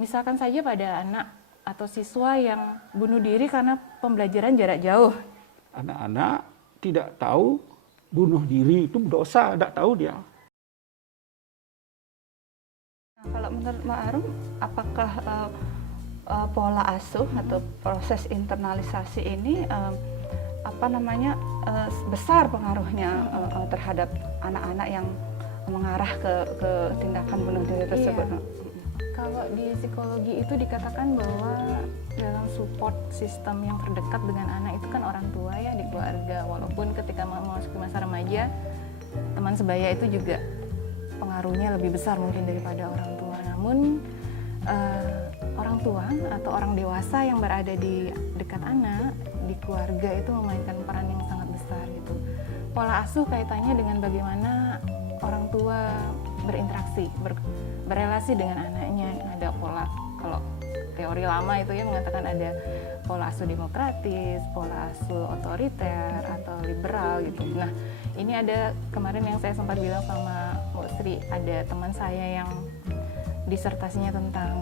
misalkan saja pada anak atau siswa yang bunuh diri karena pembelajaran jarak jauh. Anak-anak tidak tahu bunuh diri itu dosa, tidak tahu dia. Nah, kalau menurut Mbak Arum, apakah pola asuh atau proses internalisasi ini besar pengaruhnya terhadap anak-anak yang mengarah ke tindakan bunuh diri tersebut? Iya. Kalau di psikologi itu dikatakan bahwa dalam support sistem yang terdekat dengan anak itu kan orang tua ya di keluarga. Walaupun ketika memasuki masa remaja, teman sebaya itu juga pengaruhnya lebih besar mungkin daripada orang tua. Namun orang tua atau orang dewasa yang berada di dekat anak, di keluarga itu memainkan peran yang sangat besar gitu. Pola asuh kaitannya dengan bagaimana orang tua berinteraksi, berelasi dengan anaknya. Ada pola, kalau teori lama itu ya mengatakan ada pola asuh demokratis, pola asuh otoriter atau liberal gitu. Nah, ini ada kemarin yang saya sempat bilang sama Mbak Sri, ada teman saya yang disertasinya tentang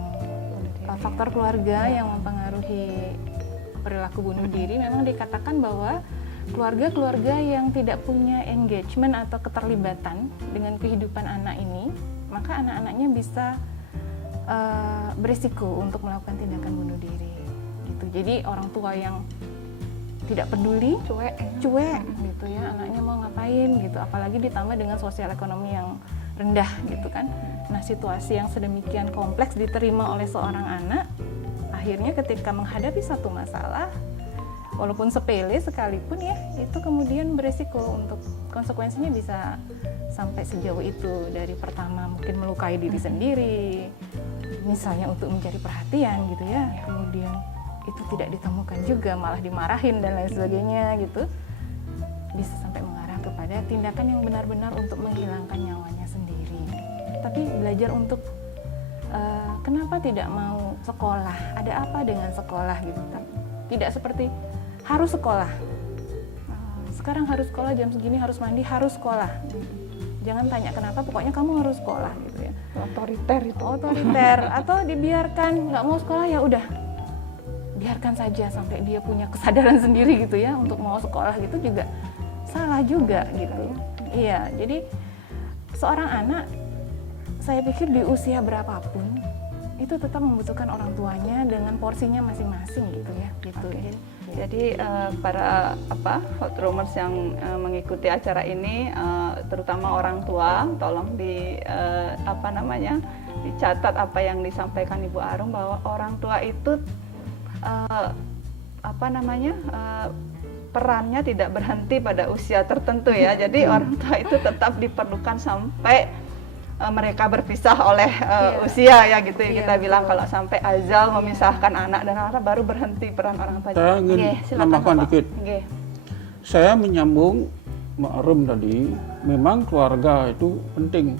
faktor keluarga yang mempengaruhi perilaku bunuh diri. Memang dikatakan bahwa keluarga-keluarga yang tidak punya engagement atau keterlibatan dengan kehidupan anak ini, maka anak-anaknya bisa berisiko untuk melakukan tindakan bunuh diri gitu. Jadi orang tua yang tidak peduli, cuek gitu ya, anaknya mau ngapain gitu, apalagi ditambah dengan sosial ekonomi yang rendah gitu kan. Nah, situasi yang sedemikian kompleks diterima oleh seorang anak, akhirnya ketika menghadapi satu masalah, walaupun sepele sekalipun ya, itu kemudian beresiko untuk konsekuensinya bisa sampai sejauh itu. Dari pertama mungkin melukai diri sendiri, misalnya untuk mencari perhatian gitu ya, kemudian itu tidak ditemukan juga, malah dimarahin dan lain sebagainya gitu, bisa sampai mengarah kepada tindakan yang benar-benar untuk menghilangkan nyawanya sendiri. Tapi belajar untuk kenapa tidak mau sekolah, ada apa dengan sekolah gitu, tidak seperti harus sekolah, sekarang harus sekolah, jam segini harus mandi, harus sekolah. Jangan tanya kenapa, pokoknya kamu harus sekolah gitu ya. Otoriter itu. Otoriter, atau dibiarkan nggak mau sekolah ya udah, biarkan saja sampai dia punya kesadaran sendiri gitu ya untuk mau sekolah gitu juga salah juga gitu. Iya, jadi seorang anak, saya pikir di usia berapapun itu tetap membutuhkan orang tuanya dengan porsinya masing-masing gitu ya. Gitu. Okay. Jadi para hot roomers yang mengikuti acara ini, terutama orang tua, tolong dicatat apa yang disampaikan Ibu Arum, bahwa orang tua itu perannya tidak berhenti pada usia tertentu ya. Jadi orang tua itu tetap diperlukan sampai mereka berpisah oleh usia ya gitu ya, kita bilang kalau sampai azal memisahkan anak dan anak baru berhenti peran orang tua. Saya ingin menambahkan dikit. Saya menyambung Mbak Arum tadi, memang keluarga itu penting.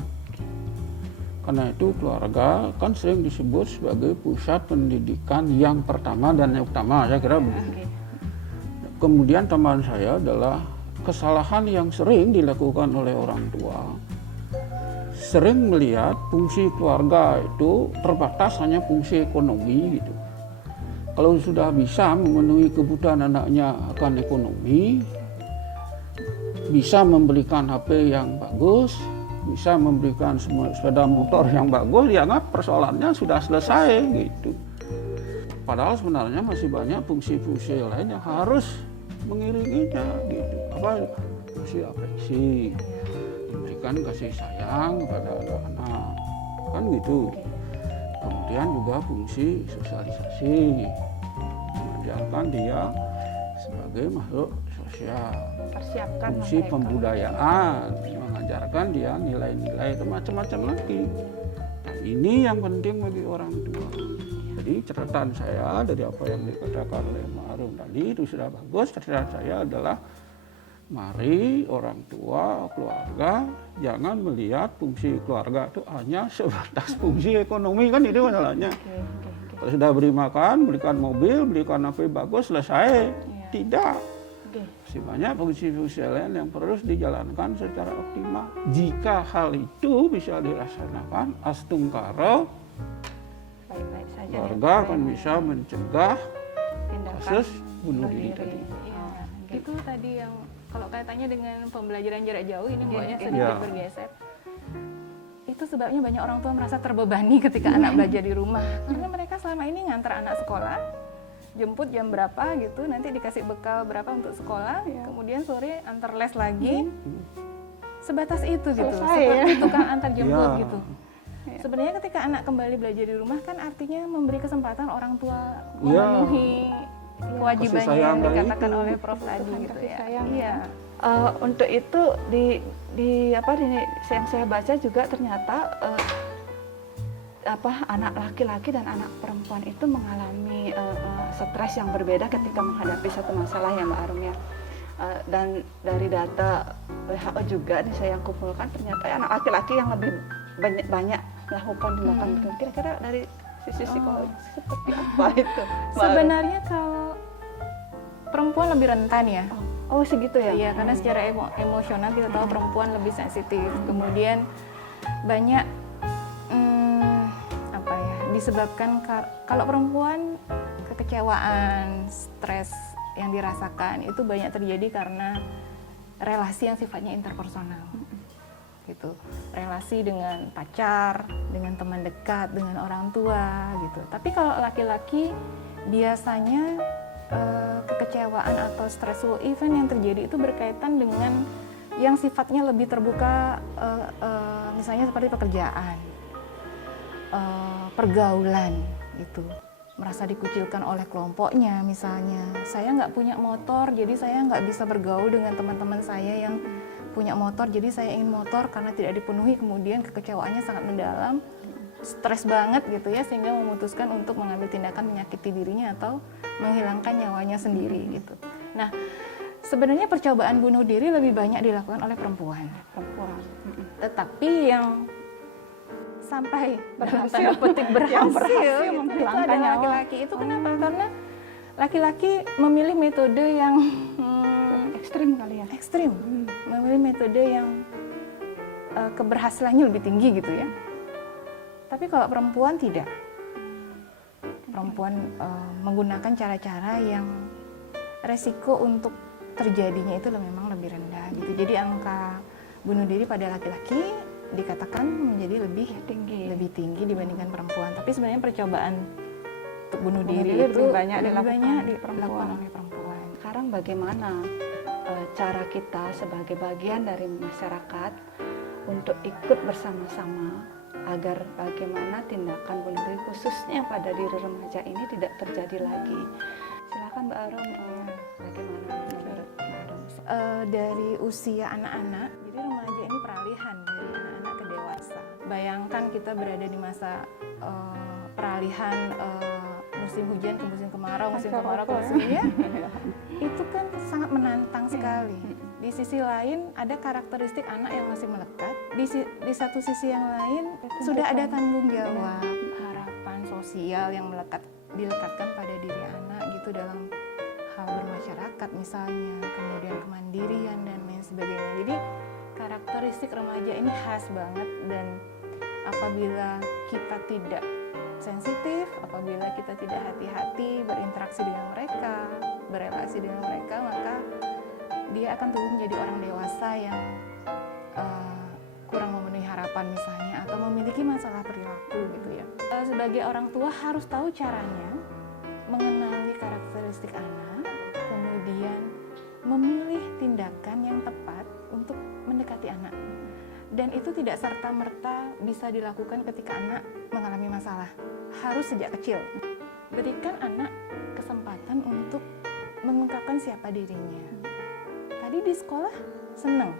Karena itu keluarga kan sering disebut sebagai pusat pendidikan yang pertama dan yang utama, saya kira begitu. Kemudian tambahan saya adalah kesalahan yang sering dilakukan oleh orang tua, sering melihat fungsi keluarga itu terbatas hanya fungsi ekonomi gitu. Kalau sudah bisa memenuhi kebutuhan anaknya akan ekonomi, bisa membelikan HP yang bagus, bisa memberikan sepeda motor yang bagus, dianggap persoalannya sudah selesai gitu. Padahal sebenarnya masih banyak fungsi-fungsi lain yang harus mengiringinya gitu. Fungsi afeksi, memberikan kasih sayang kepada anak-anak, kan gitu. Kemudian juga fungsi sosialisasi, mengajarkan dia sebagai makhluk sosial. Persiapkan fungsi pembudayaan, mengajarkan dia nilai-nilai itu macam-macam lagi. Nah, ini yang penting bagi orang tua. Jadi catatan saya dari apa yang dikatakan oleh Mbak Arum tadi itu sudah bagus. Catatan saya adalah mari orang tua, keluarga jangan melihat fungsi keluarga itu hanya sebatas fungsi ekonomi, kan itu masalahnya. Kalau sudah beri makan, berikan mobil, berikan HP bagus, selesai. Tidak. Masih banyak fungsi-fungsi lain yang harus dijalankan secara optimal. Jika hal itu bisa dilaksanakan astungkara, baik-baik keluarga akan bisa mencegah Tindakan kasus bunuh diri tadi. Iya, gitu. itu tadi yang kalau kaitannya dengan pembelajaran jarak jauh ini mbaknya Iya. sedikit Iya. bergeser. Itu sebabnya banyak orang tua merasa terbebani ketika anak belajar di rumah karena mereka selama ini ngantar anak sekolah, jemput jam berapa gitu, nanti dikasih bekal berapa untuk sekolah, Iya. kemudian sore antar les lagi, sebatas itu gitu, Selesai, seperti ya. tukang antar jemput Iya. gitu. Sebenarnya ketika anak kembali belajar di rumah kan artinya memberi kesempatan orang tua Iya. memenuhi kewajibannya Kasih sayang yang dari dikatakan itu. oleh Prof tadi Kebutuhan gitu kasih ya. sayang, Iya. Untuk itu di yang saya baca juga ternyata anak laki-laki dan anak perempuan itu mengalami stres yang berbeda ketika menghadapi satu masalah ya Mbak Arum ya. Dan dari data WHO juga nih saya yang kumpulkan ternyata anak laki-laki yang lebih banyak melakukan tindakan bunuh diri. Kira-kira dari sisi psikologis seperti apa itu? Mbak Arum? Sebenarnya kalau perempuan lebih rentan ya. Oh segitu ya? Iya, karena secara emosional kita tahu perempuan lebih sensitif. Kemudian banyak apa ya, disebabkan kalau perempuan kekecewaan, stres yang dirasakan itu banyak terjadi karena relasi yang sifatnya interpersonal. Gitu. Relasi dengan pacar, dengan teman dekat, dengan orang tua gitu. Tapi kalau laki-laki biasanya kekecewaan atau stressful event yang terjadi itu berkaitan dengan yang sifatnya lebih terbuka, misalnya seperti pekerjaan, pergaulan gitu, merasa dikucilkan oleh kelompoknya misalnya. Saya nggak punya motor, jadi saya nggak bisa bergaul dengan teman-teman saya yang punya motor, jadi saya ingin motor karena tidak dipenuhi, kemudian kekecewaannya sangat mendalam, stres banget gitu ya, sehingga memutuskan untuk mengambil tindakan menyakiti dirinya atau menghilangkan nyawanya sendiri gitu. Nah, sebenarnya percobaan bunuh diri lebih banyak dilakukan oleh perempuan. Tetapi yang sampai dalam tanda petik berhasil gitu, menghilangkan itu adalah nyawa. laki-laki. Itu kenapa? Karena laki-laki memilih metode yang Ekstrim kali ya? ekstrim, memilih metode yang keberhasilannya lebih tinggi gitu ya. Tapi kalau perempuan tidak. Perempuan menggunakan cara-cara yang resiko untuk terjadinya itu memang lebih rendah gitu. Jadi angka bunuh diri pada laki-laki dikatakan menjadi lebih tinggi dibandingkan perempuan. Tapi sebenarnya percobaan untuk bunuh diri itu lebih banyak dilakukan perempuan. oleh perempuan. Sekarang bagaimana cara kita sebagai bagian dari masyarakat untuk ikut bersama-sama agar bagaimana tindakan bunuh diri khususnya pada diri remaja ini tidak terjadi lagi. Silakan Mbak Arum, bagaimana menurut Mbak Arum? Dari usia anak-anak, jadi remaja ini peralihan dari anak-anak ke dewasa. Bayangkan kita berada di masa peralihan musim hujan ke musim kemarau, musim kemarau ke musim hujan, itu kan sangat menantang sekali. Di sisi lain ada karakteristik anak yang masih melekat, di satu sisi yang lain sudah ada tanggung jawab, harapan sosial yang dilekatkan pada diri anak gitu dalam hal bermasyarakat misalnya, kemudian kemandirian dan lain sebagainya. Jadi karakteristik remaja ini khas banget, dan apabila kita tidak sensitif, apabila kita tidak hati-hati berinteraksi dengan mereka, berelasi dengan mereka, maka dia akan tumbuh menjadi orang dewasa yang kurang memenuhi harapan misalnya, atau memiliki masalah perilaku gitu ya. Sebagai orang tua harus tahu caranya mengenali karakteristik anak, kemudian memilih tindakan yang tepat untuk mendekati anak. Dan itu tidak serta-merta bisa dilakukan ketika anak mengalami masalah. Harus sejak kecil. Berikan anak kesempatan untuk mengungkapkan siapa dirinya. Tadi di sekolah senang.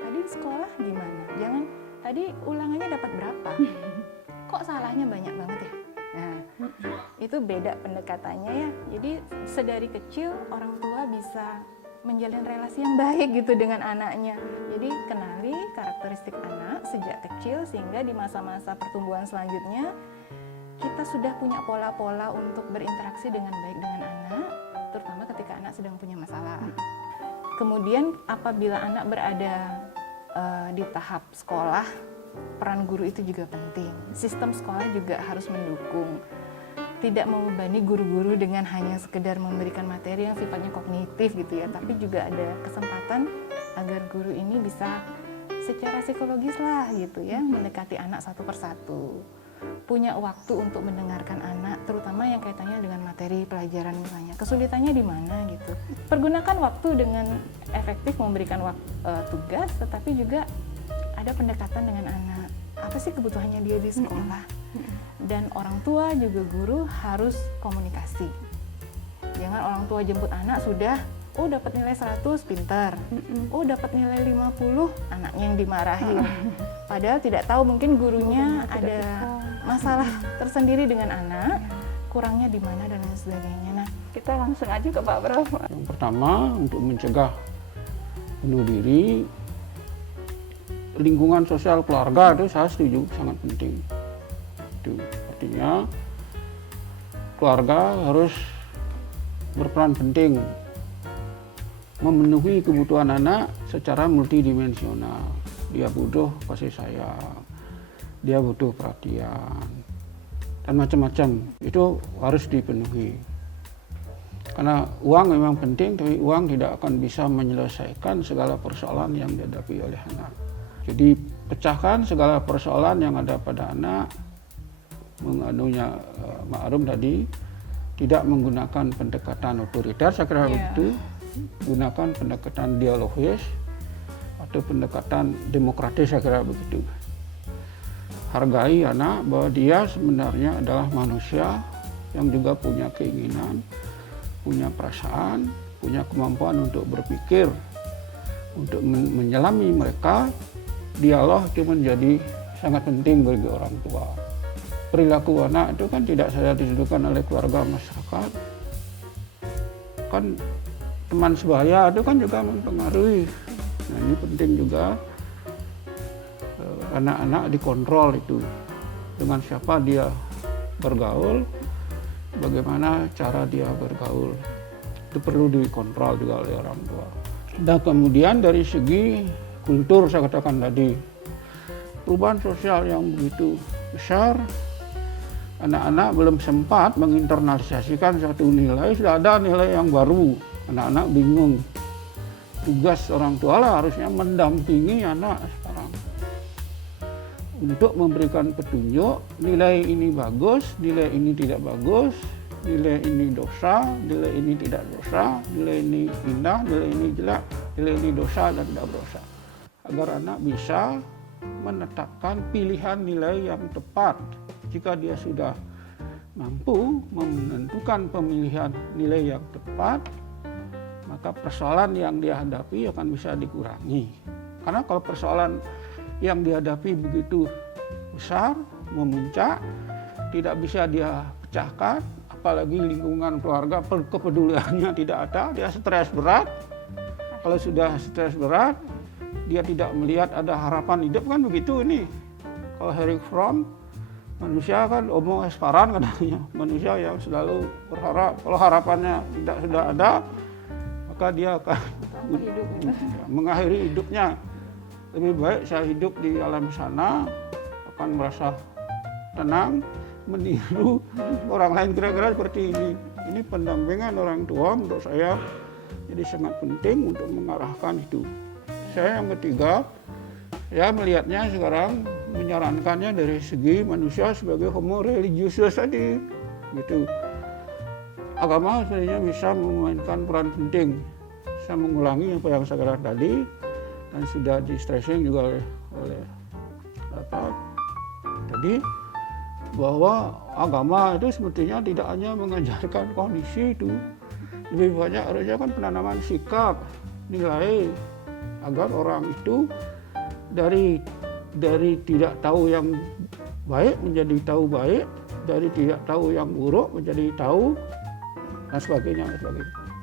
Tadi di sekolah gimana? Jangan, tadi ulangannya dapat berapa? Kok salahnya banyak banget ya? Nah, itu beda pendekatannya ya. Jadi sedari kecil orang tua bisa menjalin relasi yang baik gitu dengan anaknya. Jadi kenali karakteristik anak sejak kecil, sehingga di masa-masa pertumbuhan selanjutnya kita sudah punya pola-pola untuk berinteraksi dengan baik dengan anak, terutama ketika anak sedang punya masalah. Kemudian apabila anak berada di tahap sekolah, peran guru itu juga penting. Sistem sekolah juga harus mendukung. tidak membebani guru-guru dengan hanya sekedar memberikan materi yang sifatnya kognitif gitu ya, tapi juga ada kesempatan agar guru ini bisa secara psikologis lah gitu ya, mendekati anak satu persatu. Punya waktu untuk mendengarkan anak, terutama yang kaitannya dengan materi pelajaran misalnya. Kesulitannya di mana gitu. Pergunakan waktu dengan efektif memberikan tugas, tetapi juga ada pendekatan dengan anak. Apa sih kebutuhannya dia di sekolah? Dan orang tua juga guru harus komunikasi. Jangan orang tua jemput anak sudah, oh dapat nilai 100 pintar, oh dapat nilai 50 anaknya yang dimarahin. Padahal tidak tahu mungkin gurunya ada masalah tersendiri dengan anak, kurangnya di mana dan lain sebagainya. Nah, Kita langsung aja ke Pak Prof. Yang pertama, untuk mencegah bunuh diri, lingkungan sosial keluarga itu saya setuju sangat penting. Itu artinya keluarga harus berperan penting memenuhi kebutuhan anak secara multidimensional. Dia butuh kasih sayang, dia butuh perhatian, dan macam-macam. Itu harus dipenuhi. Karena uang memang penting, tapi uang tidak akan bisa menyelesaikan segala persoalan yang dihadapi oleh anak. Jadi pecahkan segala persoalan yang ada pada anak, menganunya Ma'ruf tadi, tidak menggunakan pendekatan otoriter, saya kira begitu, gunakan pendekatan dialogis atau pendekatan demokratis, saya kira begitu. Hargai anak bahwa dia sebenarnya adalah manusia yang juga punya keinginan, punya perasaan, punya kemampuan untuk berpikir, untuk menyelami mereka. Dialog itu menjadi sangat penting bagi orang tua. Perilaku anak itu kan tidak saja ditentukan oleh keluarga, masyarakat. Kan teman sebaya itu kan juga mempengaruhi. Nah, ini penting juga anak-anak dikontrol itu. Dengan siapa dia bergaul, bagaimana cara dia bergaul. Itu perlu dikontrol juga oleh orang tua. Dan kemudian dari segi kultur, saya katakan tadi, perubahan sosial yang begitu besar, anak-anak belum sempat menginternalisasikan satu nilai, sudah ada nilai yang baru. Anak-anak bingung. Tugas orang tua lah harusnya mendampingi anak sekarang untuk memberikan petunjuk, nilai ini bagus, nilai ini tidak bagus, nilai ini dosa, nilai ini tidak dosa, nilai ini indah, nilai ini jelek, nilai ini dosa dan tidak dosa. Agar anak bisa menetapkan pilihan nilai yang tepat. Jika dia sudah mampu menentukan pemilihan nilai yang tepat, maka persoalan yang dia hadapi akan bisa dikurangi. Karena kalau persoalan yang dihadapi begitu besar, memuncak, tidak bisa dia pecahkan, apalagi lingkungan keluarga kepeduliannya tidak ada, dia stres berat. Kalau sudah stres berat, dia tidak melihat ada harapan hidup, kan begitu ini. Kalau Erich Fromm, manusia kan homo aspirans katanya, manusia yang selalu berharap. Kalau harapannya tidak sudah ada, maka dia akan mengakhiri hidupnya. Lebih baik saya hidup di alam sana, akan merasa tenang, meniru orang lain, kira-kira seperti ini. Ini pendampingan orang tua menurut saya jadi sangat penting untuk mengarahkan itu. Saya yang ketiga, ya melihatnya sekarang menyarankannya dari segi manusia sebagai homo religiusus tadi, gitu. Agama sebenarnya bisa memainkan peran penting. Saya mengulangi apa yang saya katakan tadi dan sudah di stressing juga oleh tadi, bahwa agama itu sebetulnya tidak hanya mengajarkan kondisi itu, lebih banyak harusnya kan penanaman sikap, nilai, agar orang itu dari tidak tahu yang baik menjadi tahu baik, dari tidak tahu yang buruk menjadi tahu, dan sebagainya.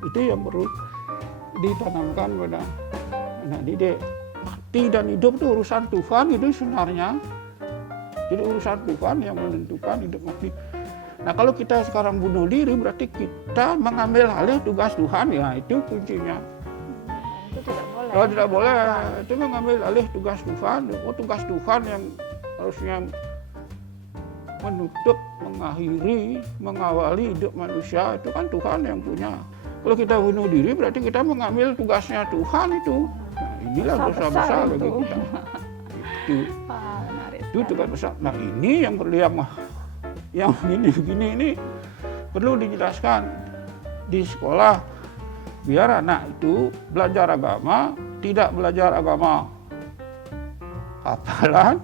Itu yang perlu ditanamkan pada anak didik. Mati dan hidup itu urusan Tuhan itu sebenarnya. Jadi urusan Tuhan yang menentukan hidup mati. Nah, kalau kita sekarang bunuh diri berarti kita mengambil alih tugas Tuhan, ya itu kuncinya. itu tidak boleh. Kalau tidak boleh, itu mengambil alih tugas Tuhan. Oh, tugas Tuhan yang harusnya menutup, mengakhiri, mengawali hidup manusia itu kan Tuhan yang punya. Kalau kita bunuh diri berarti kita mengambil tugasnya Tuhan itu. Nah, inilah dosa besar bagi kita. Itu tugas besar. Nah ini yang perlu yang begini ini perlu dijelaskan di sekolah biar anak itu belajar agama, tidak belajar agama hafalan,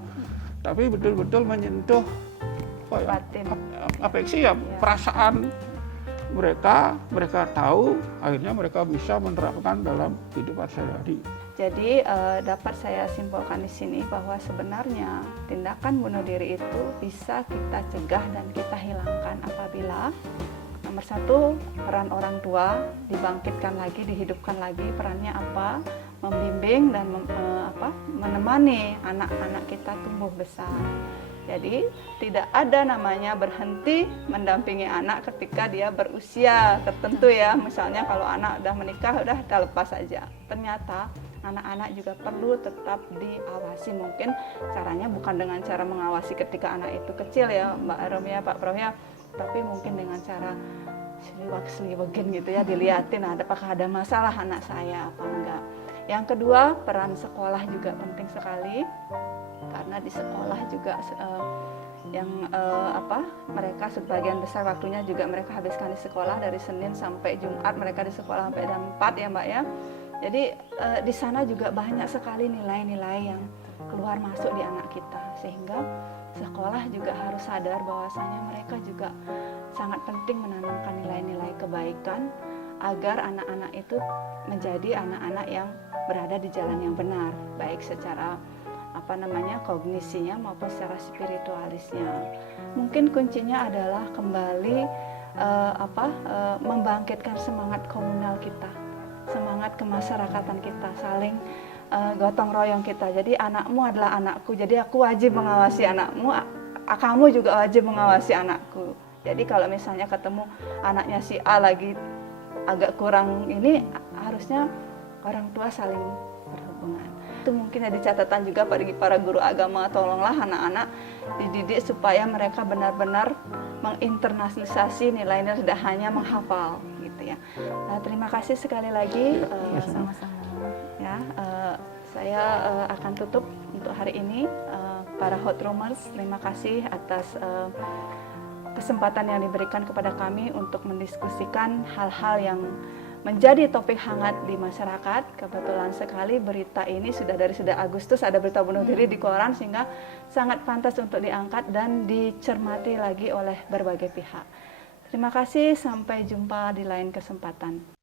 tapi betul-betul menyentuh afeksi ya, perasaan mereka tahu, akhirnya mereka bisa menerapkan dalam kehidupan sehari-hari. Jadi dapat saya simpulkan di sini bahwa sebenarnya tindakan bunuh diri itu bisa kita cegah dan kita hilangkan apabila nomor satu, peran orang tua dibangkitkan lagi, dihidupkan lagi. Perannya apa? Membimbing dan menemani anak-anak kita tumbuh besar. Jadi tidak ada namanya berhenti mendampingi anak ketika dia berusia tertentu ya. Misalnya kalau anak udah menikah, udah kita lepas saja. Ternyata anak-anak juga perlu tetap diawasi. Mungkin caranya bukan dengan cara mengawasi ketika anak itu kecil ya Mbak Rom ya, Pak Prof ya, tapi mungkin dengan cara seliwak-seliwakin gitu ya, dilihatin apakah ada masalah anak saya apa enggak. Yang kedua, peran sekolah juga penting sekali. Karena di sekolah juga mereka sebagian besar waktunya juga mereka habiskan di sekolah dari Senin sampai Jumat, mereka di sekolah sampai jam 4 ya Mbak ya. Jadi di sana juga banyak sekali nilai-nilai yang keluar masuk di anak kita, sehingga sekolah juga harus sadar bahwasanya mereka juga sangat penting menanamkan nilai-nilai kebaikan agar anak-anak itu menjadi anak-anak yang berada di jalan yang benar, baik secara kognisinya maupun secara spiritualisnya. Mungkin kuncinya adalah kembali membangkitkan semangat komunal kita, semangat kemasyarakatan kita, saling gotong royong kita. Jadi anakmu adalah anakku, jadi aku wajib mengawasi anakmu, kamu juga wajib mengawasi anakku. Jadi kalau misalnya ketemu anaknya si A lagi agak kurang ini, harusnya orang tua saling berhubungan. Itu mungkin jadi catatan juga bagi para guru agama, tolonglah anak-anak dididik supaya mereka benar-benar menginternalisasi nilai-nilai, tidak hanya menghafal gitu ya. Terima kasih sekali lagi. Sama-sama. Ya, saya akan tutup untuk hari ini. Para hot roomers, terima kasih atas kesempatan yang diberikan kepada kami untuk mendiskusikan hal-hal yang menjadi topik hangat di masyarakat. Kebetulan sekali berita ini sudah Agustus ada berita bunuh diri di koran, sehingga sangat pantas untuk diangkat dan dicermati lagi oleh berbagai pihak. Terima kasih, sampai jumpa di lain kesempatan.